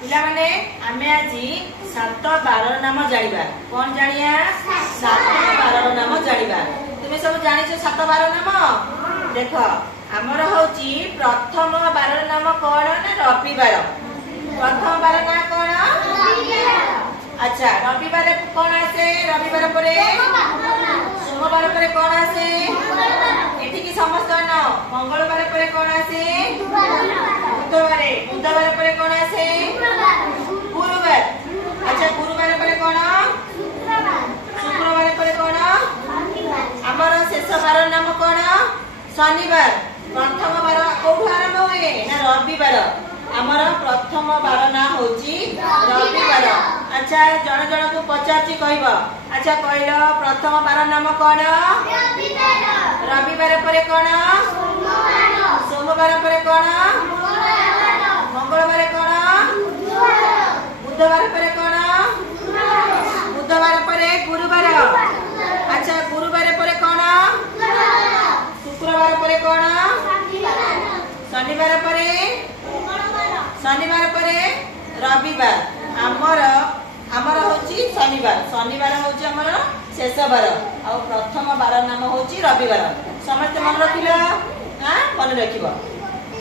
पिला माने आमे आजी 7 12 नाम जानिबा कोन जानिया 7 12 नाम जानिबा तुमे सब जानिछो 7 12 नाम देखो हमर होची प्रथम 12 नाम कोन ना रविवार प्रथम 12 ना कोन रविवार अच्छा रविवार कोन आसे रविवार परे सोमवार परे कोन आसे एठी की समस्त न मंगलवार परे कोन आसे बुधवार बुधवार परे कोन आसे गुरुवार अच्छा गुरुवार परे कोन शुक्रवार परे कोन हमर शेष बार नाम कोन शनिवार प्रथम बार कोठु आरंभ होए ना रविवार हमर प्रथम बार ना होची रविवार अच्छा जण जण को पचाची कहबो अच्छा कहलो प्रथम बार नाम कोन रविवार रविवार परे कोन सोमवार सोमवार परे कोन मंगलवार कोन बुधवार परे कोन बुधवार परे गुरुवार अच्छा गुरुवार परे कोन शुक्रवार परे कोन शनिवार परे रविवार हमर होची शनिवार शनिवार होची हमर शेष बार आ प्रथम बार नाम होची रविवार समस्त मन रखिलो हां मन रखिबो।